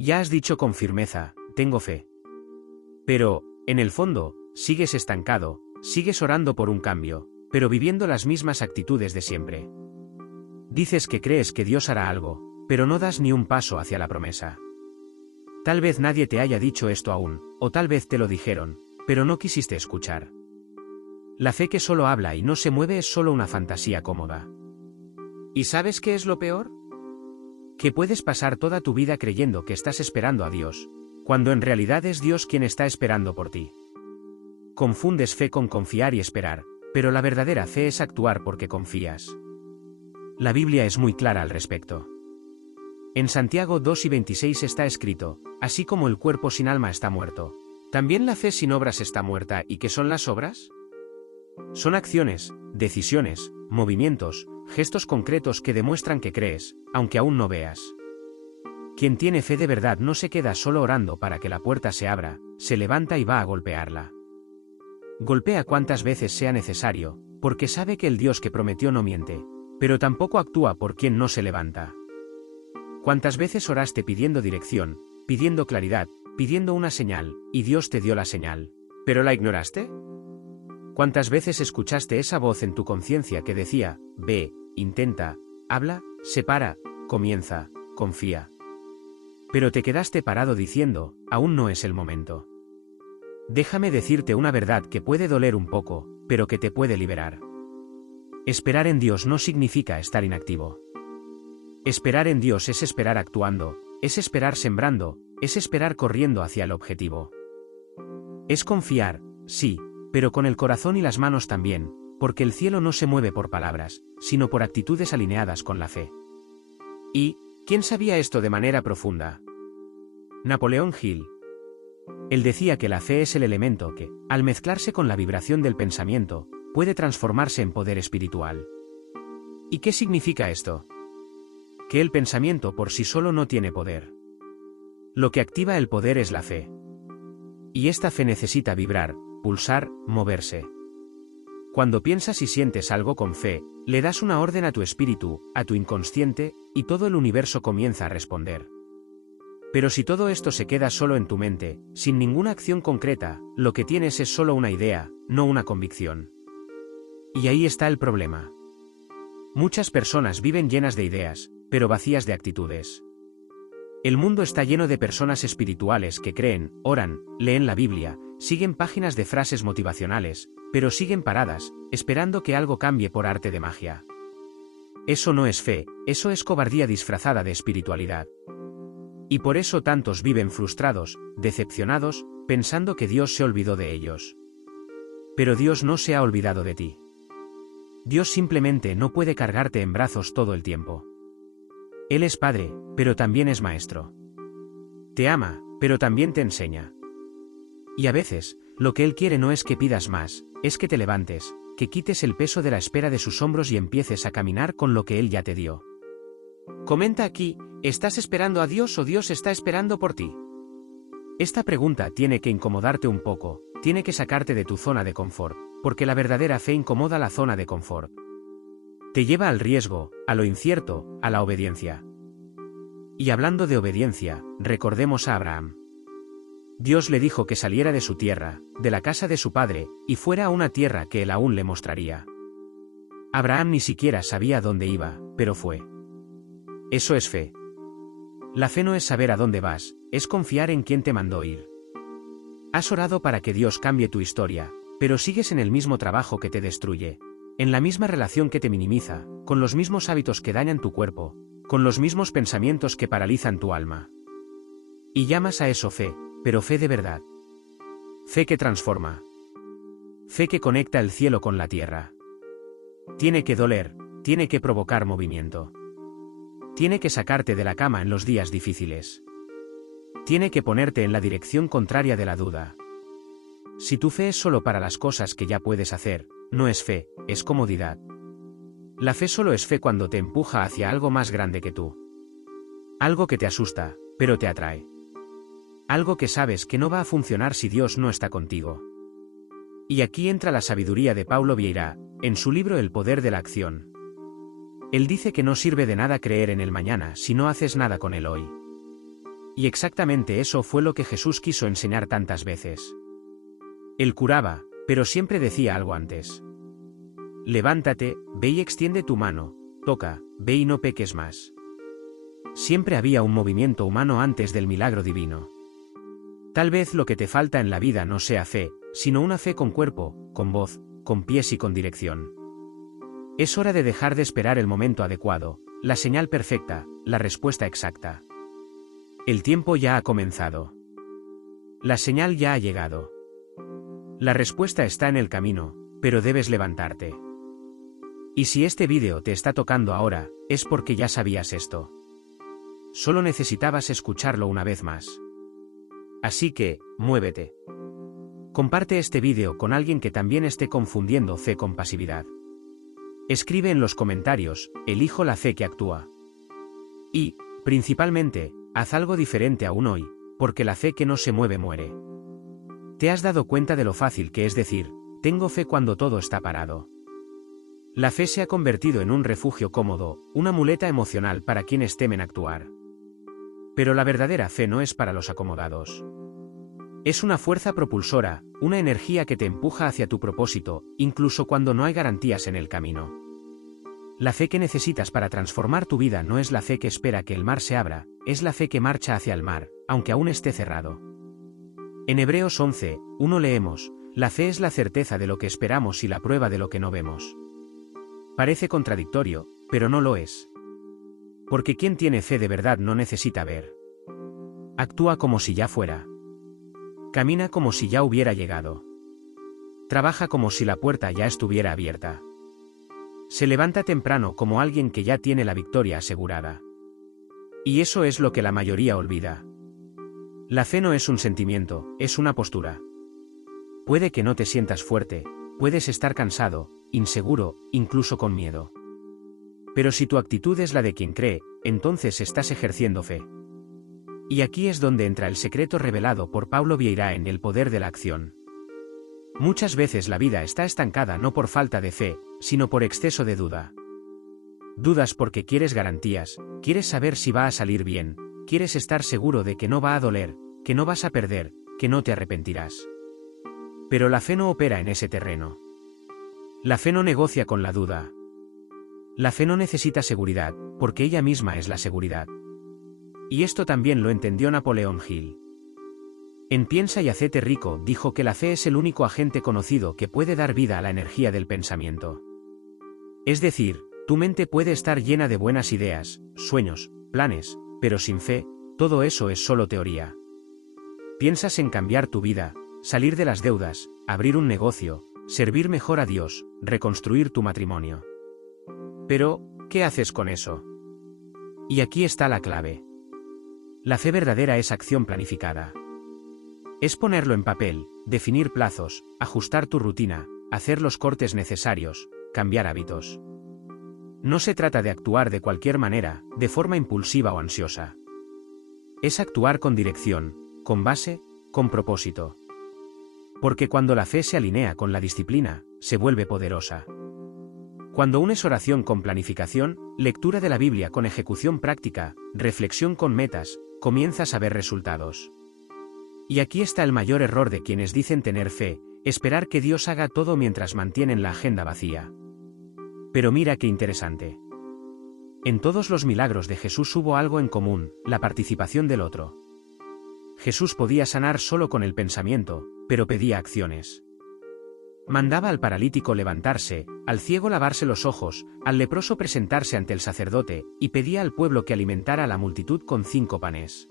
Ya has dicho con firmeza, tengo fe. Pero, en el fondo, sigues estancado, sigues orando por un cambio, pero viviendo las mismas actitudes de siempre. Dices que crees que Dios hará algo, pero no das ni un paso hacia la promesa. Tal vez nadie te haya dicho esto aún, o tal vez te lo dijeron, pero no quisiste escuchar. La fe que solo habla y no se mueve es solo una fantasía cómoda. ¿Y sabes qué es lo peor? Que puedes pasar toda tu vida creyendo que estás esperando a Dios, cuando en realidad es Dios quien está esperando por ti. Confundes fe con confiar y esperar, pero la verdadera fe es actuar porque confías. La Biblia es muy clara al respecto. En Santiago 2:26 está escrito, así como el cuerpo sin alma está muerto, ¿también la fe sin obras está muerta? ¿Y qué son las obras? Son acciones, decisiones, movimientos, gestos concretos que demuestran que crees, aunque aún no veas. Quien tiene fe de verdad no se queda solo orando para que la puerta se abra, se levanta y va a golpearla. Golpea cuantas veces sea necesario, porque sabe que el Dios que prometió no miente, pero tampoco actúa por quien no se levanta. ¿Cuántas veces oraste pidiendo dirección, pidiendo claridad, pidiendo una señal, y Dios te dio la señal, pero la ignoraste? ¿Cuántas veces escuchaste esa voz en tu conciencia que decía, ve, intenta, habla, separa, comienza, confía? Pero te quedaste parado diciendo, aún no es el momento. Déjame decirte una verdad que puede doler un poco, pero que te puede liberar. Esperar en Dios no significa estar inactivo. Esperar en Dios es esperar actuando, es esperar sembrando, es esperar corriendo hacia el objetivo. Es confiar, sí, pero con el corazón y las manos también, porque el cielo no se mueve por palabras, sino por actitudes alineadas con la fe. ¿Y quién sabía esto de manera profunda? Napoleón Hill. Él decía que la fe es el elemento que, al mezclarse con la vibración del pensamiento, puede transformarse en poder espiritual. ¿Y qué significa esto? Que el pensamiento por sí solo no tiene poder. Lo que activa el poder es la fe. Y esta fe necesita vibrar, pulsar, moverse. Cuando piensas y sientes algo con fe, le das una orden a tu espíritu, a tu inconsciente, y todo el universo comienza a responder. Pero si todo esto se queda solo en tu mente, sin ninguna acción concreta, lo que tienes es solo una idea, no una convicción. Y ahí está el problema. Muchas personas viven llenas de ideas, pero vacías de actitudes. El mundo está lleno de personas espirituales que creen, oran, leen la Biblia, siguen páginas de frases motivacionales, pero siguen paradas, esperando que algo cambie por arte de magia. Eso no es fe, eso es cobardía disfrazada de espiritualidad. Y por eso tantos viven frustrados, decepcionados, pensando que Dios se olvidó de ellos. Pero Dios no se ha olvidado de ti. Dios simplemente no puede cargarte en brazos todo el tiempo. Él es Padre, pero también es Maestro. Te ama, pero también te enseña. Y a veces, lo que Él quiere no es que pidas más, es que te levantes, que quites el peso de la espera de sus hombros y empieces a caminar con lo que Él ya te dio. Comenta aquí, ¿estás esperando a Dios o Dios está esperando por ti? Esta pregunta tiene que incomodarte un poco, tiene que sacarte de tu zona de confort, porque la verdadera fe incomoda la zona de confort. Te lleva al riesgo, a lo incierto, a la obediencia. Y hablando de obediencia, recordemos a Abraham. Dios le dijo que saliera de su tierra, de la casa de su padre, y fuera a una tierra que él aún le mostraría. Abraham ni siquiera sabía a dónde iba, pero fue. Eso es fe. La fe no es saber a dónde vas, es confiar en quien te mandó ir. Has orado para que Dios cambie tu historia, pero sigues en el mismo trabajo que te destruye, en la misma relación que te minimiza, con los mismos hábitos que dañan tu cuerpo, con los mismos pensamientos que paralizan tu alma. Y llamas a eso fe, pero fe de verdad. Fe que transforma. Fe que conecta el cielo con la tierra. Tiene que doler, tiene que provocar movimiento. Tiene que sacarte de la cama en los días difíciles. Tiene que ponerte en la dirección contraria de la duda. Si tu fe es solo para las cosas que ya puedes hacer, no es fe, es comodidad. La fe solo es fe cuando te empuja hacia algo más grande que tú. Algo que te asusta, pero te atrae. Algo que sabes que no va a funcionar si Dios no está contigo. Y aquí entra la sabiduría de Paulo Vieira, en su libro El poder de la acción. Él dice que no sirve de nada creer en el mañana si no haces nada con él hoy. Y exactamente eso fue lo que Jesús quiso enseñar tantas veces. Él curaba, pero siempre decía algo antes. Levántate, ve y extiende tu mano, toca, ve y no peques más. Siempre había un movimiento humano antes del milagro divino. Tal vez lo que te falta en la vida no sea fe, sino una fe con cuerpo, con voz, con pies y con dirección. Es hora de dejar de esperar el momento adecuado, la señal perfecta, la respuesta exacta. El tiempo ya ha comenzado. La señal ya ha llegado. La respuesta está en el camino, pero debes levantarte. Y si este vídeo te está tocando ahora, es porque ya sabías esto. Solo necesitabas escucharlo una vez más. Así que, muévete. Comparte este vídeo con alguien que también esté confundiendo fe con pasividad. Escribe en los comentarios, elijo la fe que actúa. Y, principalmente, haz algo diferente aún hoy, porque la fe que no se mueve muere. ¿Te has dado cuenta de lo fácil que es decir, tengo fe cuando todo está parado? La fe se ha convertido en un refugio cómodo, una muleta emocional para quienes temen actuar. Pero la verdadera fe no es para los acomodados. Es una fuerza propulsora, una energía que te empuja hacia tu propósito, incluso cuando no hay garantías en el camino. La fe que necesitas para transformar tu vida no es la fe que espera que el mar se abra, es la fe que marcha hacia el mar, aunque aún esté cerrado. En Hebreos 11:1 leemos, la fe es la certeza de lo que esperamos y la prueba de lo que no vemos. Parece contradictorio, pero no lo es. Porque quien tiene fe de verdad no necesita ver. Actúa como si ya fuera. Camina como si ya hubiera llegado. Trabaja como si la puerta ya estuviera abierta. Se levanta temprano como alguien que ya tiene la victoria asegurada. Y eso es lo que la mayoría olvida. La fe no es un sentimiento, es una postura. Puede que no te sientas fuerte, puedes estar cansado, inseguro, incluso con miedo. Pero si tu actitud es la de quien cree, entonces estás ejerciendo fe. Y aquí es donde entra el secreto revelado por Paulo Vieira en El poder de la acción. Muchas veces la vida está estancada no por falta de fe, sino por exceso de duda. Dudas porque quieres garantías, quieres saber si va a salir bien, quieres estar seguro de que no va a doler, que no vas a perder, que no te arrepentirás. Pero la fe no opera en ese terreno. La fe no negocia con la duda. La fe no necesita seguridad, porque ella misma es la seguridad. Y esto también lo entendió Napoleón Hill. En Piensa y hacete rico dijo que la fe es el único agente conocido que puede dar vida a la energía del pensamiento. Es decir, tu mente puede estar llena de buenas ideas, sueños, planes, pero sin fe, todo eso es solo teoría. Piensas en cambiar tu vida, salir de las deudas, abrir un negocio, servir mejor a Dios, reconstruir tu matrimonio. Pero, ¿qué haces con eso? Y aquí está la clave. La fe verdadera es acción planificada. Es ponerlo en papel, definir plazos, ajustar tu rutina, hacer los cortes necesarios, cambiar hábitos. No se trata de actuar de cualquier manera, de forma impulsiva o ansiosa. Es actuar con dirección, con base, con propósito. Porque cuando la fe se alinea con la disciplina, se vuelve poderosa. Cuando unes oración con planificación, lectura de la Biblia con ejecución práctica, reflexión con metas, comienzas a ver resultados. Y aquí está el mayor error de quienes dicen tener fe, esperar que Dios haga todo mientras mantienen la agenda vacía. Pero mira qué interesante. En todos los milagros de Jesús hubo algo en común, la participación del otro. Jesús podía sanar solo con el pensamiento, pero pedía acciones. Mandaba al paralítico levantarse, al ciego lavarse los ojos, al leproso presentarse ante el sacerdote, y pedía al pueblo que alimentara a la multitud con 5 panes.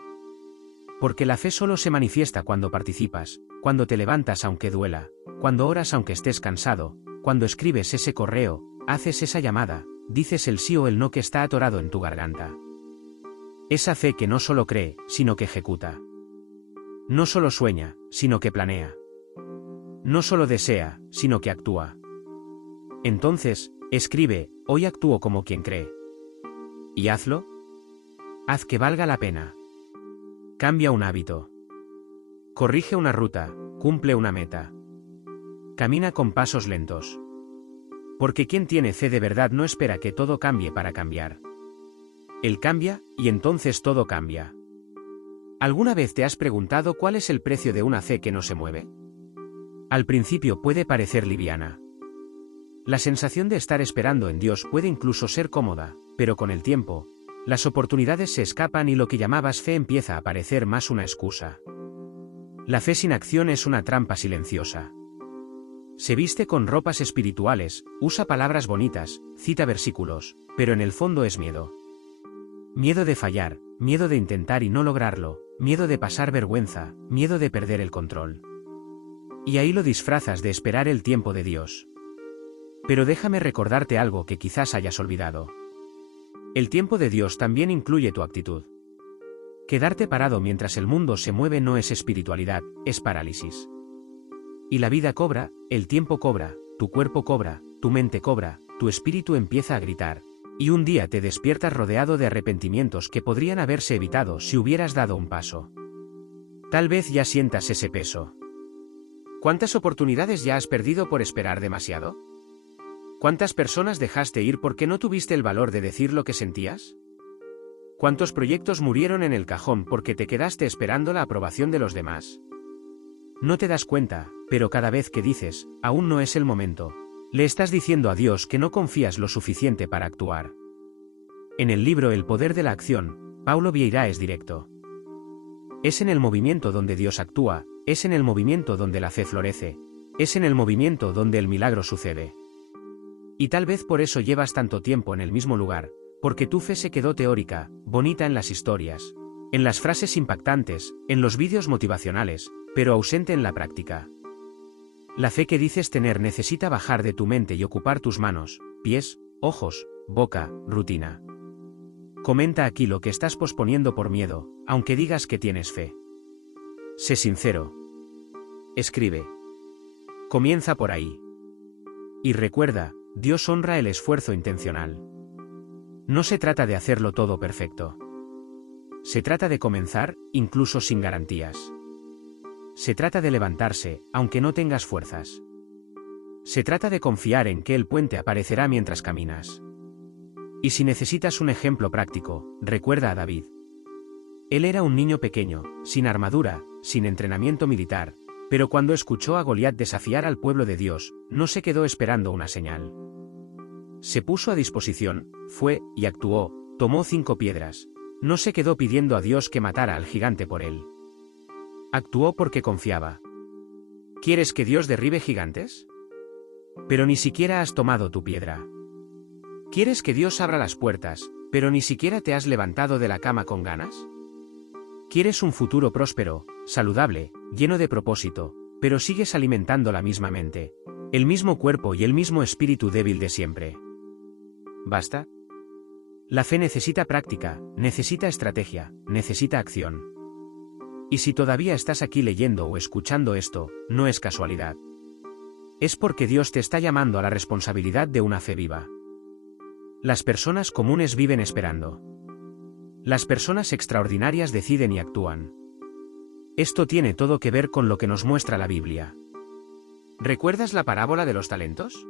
Porque la fe solo se manifiesta cuando participas, cuando te levantas aunque duela, cuando oras aunque estés cansado, cuando escribes ese correo, haces esa llamada, dices el sí o el no que está atorado en tu garganta. Esa fe que no solo cree, sino que ejecuta. No solo sueña, sino que planea. No solo desea, sino que actúa. Entonces, escribe, hoy actúo como quien cree. ¿Y hazlo? Haz que valga la pena. Cambia un hábito. Corrige una ruta, cumple una meta. Camina con pasos lentos. Porque quien tiene fe de verdad no espera que todo cambie para cambiar. Él cambia, y entonces todo cambia. ¿Alguna vez te has preguntado cuál es el precio de una fe que no se mueve? Al principio puede parecer liviana. La sensación de estar esperando en Dios puede incluso ser cómoda, pero con el tiempo, las oportunidades se escapan y lo que llamabas fe empieza a parecer más una excusa. La fe sin acción es una trampa silenciosa. Se viste con ropas espirituales, usa palabras bonitas, cita versículos, pero en el fondo es miedo. Miedo de fallar, miedo de intentar y no lograrlo, miedo de pasar vergüenza, miedo de perder el control. Y ahí lo disfrazas de esperar el tiempo de Dios. Pero déjame recordarte algo que quizás hayas olvidado. El tiempo de Dios también incluye tu actitud. Quedarte parado mientras el mundo se mueve no es espiritualidad, es parálisis. Y la vida cobra, el tiempo cobra, tu cuerpo cobra, tu mente cobra, tu espíritu empieza a gritar. Y un día te despiertas rodeado de arrepentimientos que podrían haberse evitado si hubieras dado un paso. Tal vez ya sientas ese peso. ¿Cuántas oportunidades ya has perdido por esperar demasiado? ¿Cuántas personas dejaste ir porque no tuviste el valor de decir lo que sentías? ¿Cuántos proyectos murieron en el cajón porque te quedaste esperando la aprobación de los demás? No te das cuenta, pero cada vez que dices, aún no es el momento, le estás diciendo a Dios que no confías lo suficiente para actuar. En el libro El poder de la acción, Paulo Vieira es directo. Es en el movimiento donde Dios actúa, es en el movimiento donde la fe florece, es en el movimiento donde el milagro sucede. Y tal vez por eso llevas tanto tiempo en el mismo lugar, porque tu fe se quedó teórica, bonita en las historias, en las frases impactantes, en los vídeos motivacionales, pero ausente en la práctica. La fe que dices tener necesita bajar de tu mente y ocupar tus manos, pies, ojos, boca, rutina. Comenta aquí lo que estás posponiendo por miedo, aunque digas que tienes fe. Sé sincero. Escribe. Comienza por ahí. Y recuerda, Dios honra el esfuerzo intencional. No se trata de hacerlo todo perfecto. Se trata de comenzar, incluso sin garantías. Se trata de levantarse, aunque no tengas fuerzas. Se trata de confiar en que el puente aparecerá mientras caminas. Y si necesitas un ejemplo práctico, recuerda a David. Él era un niño pequeño, sin armadura, sin entrenamiento militar, pero cuando escuchó a Goliat desafiar al pueblo de Dios, no se quedó esperando una señal. Se puso a disposición, fue, y actuó, tomó 5 piedras. No se quedó pidiendo a Dios que matara al gigante por él. Actuó porque confiaba. ¿Quieres que Dios derribe gigantes? Pero ni siquiera has tomado tu piedra. ¿Quieres que Dios abra las puertas, pero ni siquiera te has levantado de la cama con ganas? ¿Quieres un futuro próspero, saludable, lleno de propósito, pero sigues alimentando la misma mente, el mismo cuerpo y el mismo espíritu débil de siempre? ¿Basta? La fe necesita práctica, necesita estrategia, necesita acción. Y si todavía estás aquí leyendo o escuchando esto, no es casualidad. Es porque Dios te está llamando a la responsabilidad de una fe viva. Las personas comunes viven esperando. Las personas extraordinarias deciden y actúan. Esto tiene todo que ver con lo que nos muestra la Biblia. ¿Recuerdas la parábola de los talentos?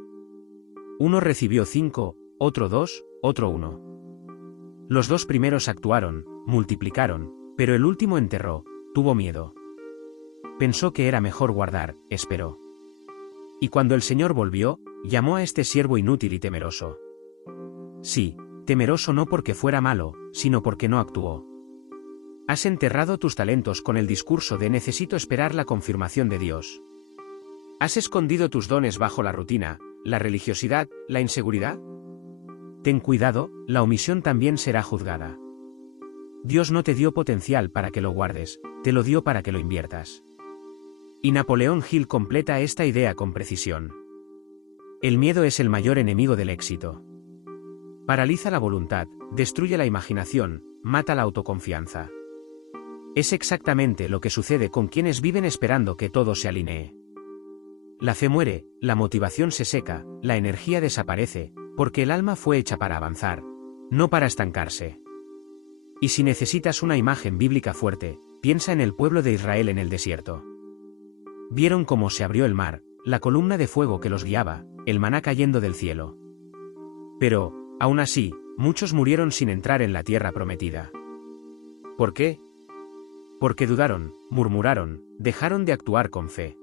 Uno recibió 5, otro 2, otro 1. Los 2 primeros actuaron, multiplicaron, pero el último enterró, tuvo miedo. Pensó que era mejor guardar, esperó. Y cuando el Señor volvió, llamó a este siervo inútil y temeroso. Sí, temeroso no porque fuera malo, sino porque no actuó. Has enterrado tus talentos con el discurso de necesito esperar la confirmación de Dios. Has escondido tus dones bajo la rutina, la religiosidad, la inseguridad. Ten cuidado, la omisión también será juzgada. Dios no te dio potencial para que lo guardes, te lo dio para que lo inviertas. Y Napoleón Hill completa esta idea con precisión. El miedo es el mayor enemigo del éxito. Paraliza la voluntad, destruye la imaginación, mata la autoconfianza. Es exactamente lo que sucede con quienes viven esperando que todo se alinee. La fe muere, la motivación se seca, la energía desaparece, porque el alma fue hecha para avanzar, no para estancarse. Y si necesitas una imagen bíblica fuerte, piensa en el pueblo de Israel en el desierto. Vieron cómo se abrió el mar, la columna de fuego que los guiaba, el maná cayendo del cielo. Pero, aún así, muchos murieron sin entrar en la tierra prometida. ¿Por qué? Porque dudaron, murmuraron, dejaron de actuar con fe.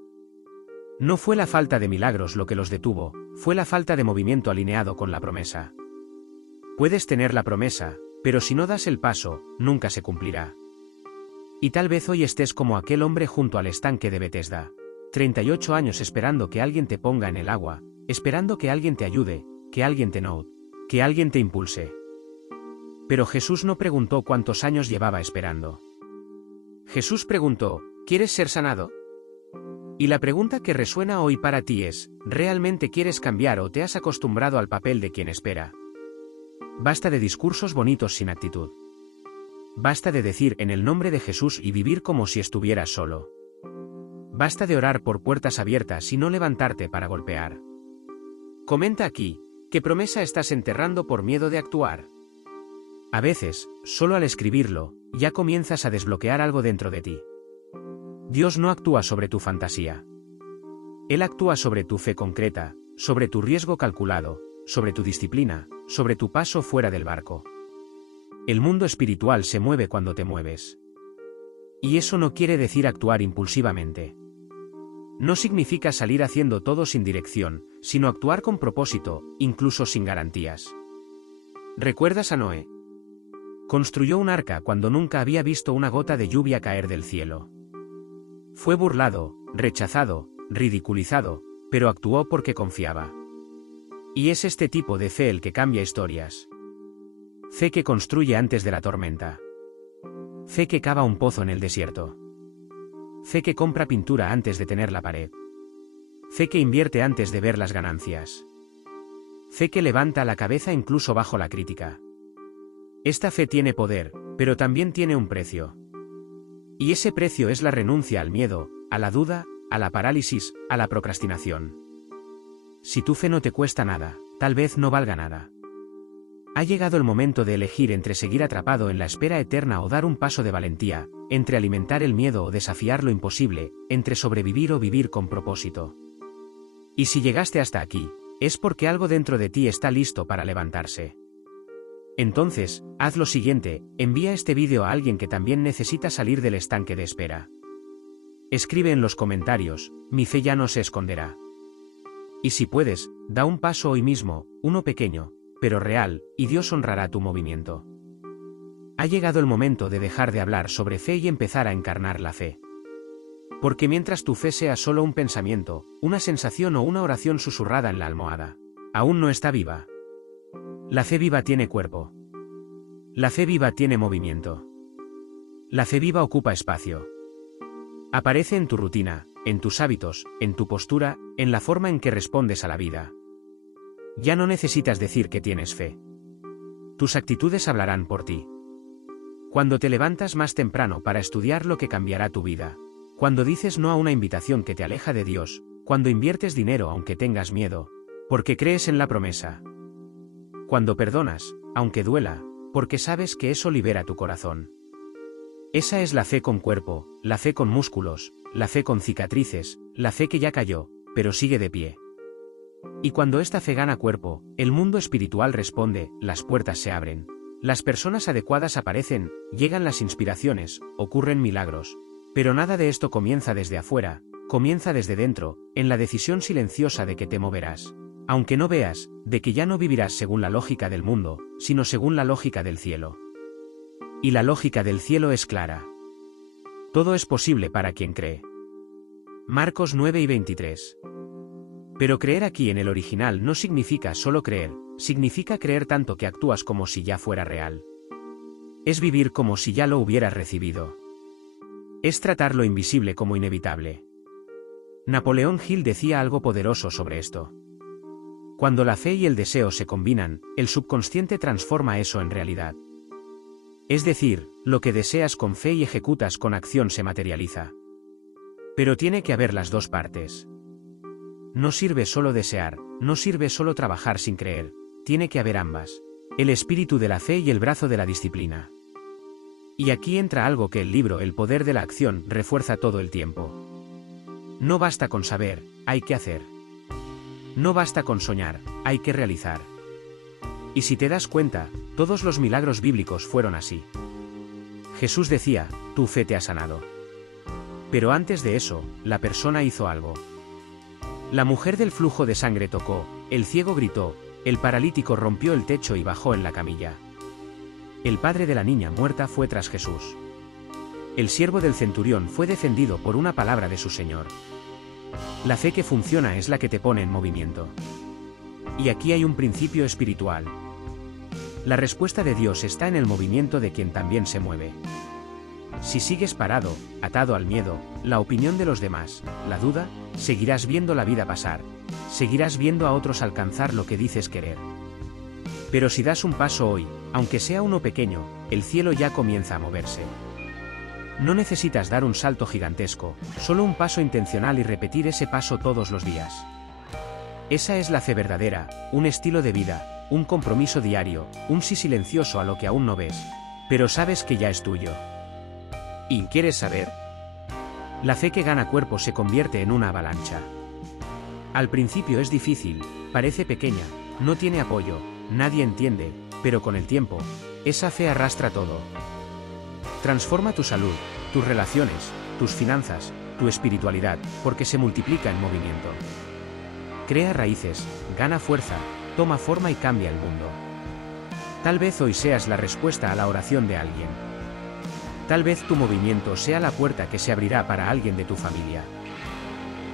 No fue la falta de milagros lo que los detuvo, fue la falta de movimiento alineado con la promesa. Puedes tener la promesa, pero si no das el paso, nunca se cumplirá. Y tal vez hoy estés como aquel hombre junto al estanque de Betesda, 38 años esperando que alguien te ponga en el agua, esperando que alguien te ayude, que alguien te note, que alguien te impulse. Pero Jesús no preguntó cuántos años llevaba esperando. Jesús preguntó, ¿quieres ser sanado? Y la pregunta que resuena hoy para ti es, ¿realmente quieres cambiar o te has acostumbrado al papel de quien espera? Basta de discursos bonitos sin actitud. Basta de decir en el nombre de Jesús y vivir como si estuvieras solo. Basta de orar por puertas abiertas y no levantarte para golpear. Comenta aquí, ¿qué promesa estás enterrando por miedo de actuar? A veces, solo al escribirlo, ya comienzas a desbloquear algo dentro de ti. Dios no actúa sobre tu fantasía. Él actúa sobre tu fe concreta, sobre tu riesgo calculado, sobre tu disciplina, sobre tu paso fuera del barco. El mundo espiritual se mueve cuando te mueves. Y eso no quiere decir actuar impulsivamente. No significa salir haciendo todo sin dirección, sino actuar con propósito, incluso sin garantías. ¿Recuerdas a Noé? Construyó un arca cuando nunca había visto una gota de lluvia caer del cielo. Fue burlado, rechazado, ridiculizado, pero actuó porque confiaba. Y es este tipo de fe el que cambia historias. Fe que construye antes de la tormenta. Fe que cava un pozo en el desierto. Fe que compra pintura antes de tener la pared. Fe que invierte antes de ver las ganancias. Fe que levanta la cabeza incluso bajo la crítica. Esta fe tiene poder, pero también tiene un precio. Y ese precio es la renuncia al miedo, a la duda, a la parálisis, a la procrastinación. Si tu fe no te cuesta nada, tal vez no valga nada. Ha llegado el momento de elegir entre seguir atrapado en la espera eterna o dar un paso de valentía, entre alimentar el miedo o desafiar lo imposible, entre sobrevivir o vivir con propósito. Y si llegaste hasta aquí, es porque algo dentro de ti está listo para levantarse. Entonces, haz lo siguiente, envía este vídeo a alguien que también necesita salir del estanque de espera. Escribe en los comentarios, mi fe ya no se esconderá. Y si puedes, da un paso hoy mismo, uno pequeño, pero real, y Dios honrará tu movimiento. Ha llegado el momento de dejar de hablar sobre fe y empezar a encarnar la fe. Porque mientras tu fe sea solo un pensamiento, una sensación o una oración susurrada en la almohada, aún no está viva. La fe viva tiene cuerpo. La fe viva tiene movimiento. La fe viva ocupa espacio. Aparece en tu rutina, en tus hábitos, en tu postura, en la forma en que respondes a la vida. Ya no necesitas decir que tienes fe. Tus actitudes hablarán por ti. Cuando te levantas más temprano para estudiar lo que cambiará tu vida, cuando dices no a una invitación que te aleja de Dios, cuando inviertes dinero aunque tengas miedo, porque crees en la promesa. Cuando perdonas, aunque duela, porque sabes que eso libera tu corazón. Esa es la fe con cuerpo, la fe con músculos, la fe con cicatrices, la fe que ya cayó, pero sigue de pie. Y cuando esta fe gana cuerpo, el mundo espiritual responde, las puertas se abren. Las personas adecuadas aparecen, llegan las inspiraciones, ocurren milagros. Pero nada de esto comienza desde afuera, comienza desde dentro, en la decisión silenciosa de que te moverás. Aunque no veas, de que ya no vivirás según la lógica del mundo, sino según la lógica del cielo. Y la lógica del cielo es clara. Todo es posible para quien cree. Marcos 9:23. Pero creer aquí en el original no significa solo creer, significa creer tanto que actúas como si ya fuera real. Es vivir como si ya lo hubieras recibido. Es tratar lo invisible como inevitable. Napoleón Hill decía algo poderoso sobre esto. Cuando la fe y el deseo se combinan, el subconsciente transforma eso en realidad. Es decir, lo que deseas con fe y ejecutas con acción se materializa. Pero tiene que haber las dos partes. No sirve solo desear, no sirve solo trabajar sin creer, tiene que haber ambas. El espíritu de la fe y el brazo de la disciplina. Y aquí entra algo que el libro El poder de la acción refuerza todo el tiempo. No basta con saber, hay que hacer. No basta con soñar, hay que realizar. Y si te das cuenta, todos los milagros bíblicos fueron así. Jesús decía, tu fe te ha sanado. Pero antes de eso, la persona hizo algo. La mujer del flujo de sangre tocó, el ciego gritó, el paralítico rompió el techo y bajó en la camilla. El padre de la niña muerta fue tras Jesús. El siervo del centurión fue defendido por una palabra de su Señor. La fe que funciona es la que te pone en movimiento. Y aquí hay un principio espiritual. La respuesta de Dios está en el movimiento de quien también se mueve. Si sigues parado, atado al miedo, la opinión de los demás, la duda, seguirás viendo la vida pasar, seguirás viendo a otros alcanzar lo que dices querer. Pero si das un paso hoy, aunque sea uno pequeño, el cielo ya comienza a moverse. No necesitas dar un salto gigantesco, solo un paso intencional y repetir ese paso todos los días. Esa es la fe verdadera, un estilo de vida, un compromiso diario, un sí silencioso a lo que aún no ves, pero sabes que ya es tuyo. ¿Y quieres saber? La fe que gana cuerpo se convierte en una avalancha. Al principio es difícil, parece pequeña, no tiene apoyo, nadie entiende, pero con el tiempo, esa fe arrastra todo. Transforma tu salud, tus relaciones, tus finanzas, tu espiritualidad, porque se multiplica en movimiento. Crea raíces, gana fuerza, toma forma y cambia el mundo. Tal vez hoy seas la respuesta a la oración de alguien. Tal vez tu movimiento sea la puerta que se abrirá para alguien de tu familia.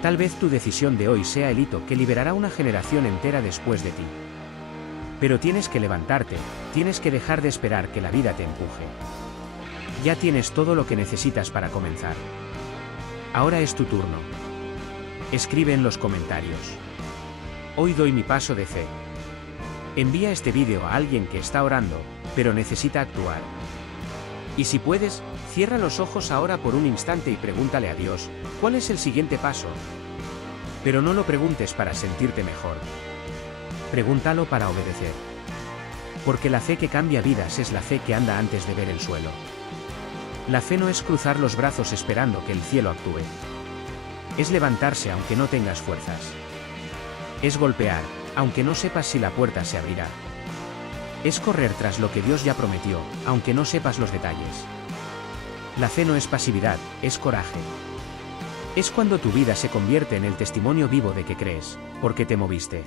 Tal vez tu decisión de hoy sea el hito que liberará una generación entera después de ti. Pero tienes que levantarte, tienes que dejar de esperar que la vida te empuje. Ya tienes todo lo que necesitas para comenzar. Ahora es tu turno. Escribe en los comentarios. Hoy doy mi paso de fe. Envía este vídeo a alguien que está orando, pero necesita actuar. Y si puedes, cierra los ojos ahora por un instante y pregúntale a Dios, ¿cuál es el siguiente paso? Pero no lo preguntes para sentirte mejor. Pregúntalo para obedecer. Porque la fe que cambia vidas es la fe que anda antes de ver el suelo. La fe no es cruzar los brazos esperando que el cielo actúe. Es levantarse aunque no tengas fuerzas. Es golpear, aunque no sepas si la puerta se abrirá. Es correr tras lo que Dios ya prometió, aunque no sepas los detalles. La fe no es pasividad, es coraje. Es cuando tu vida se convierte en el testimonio vivo de que crees, porque te moviste.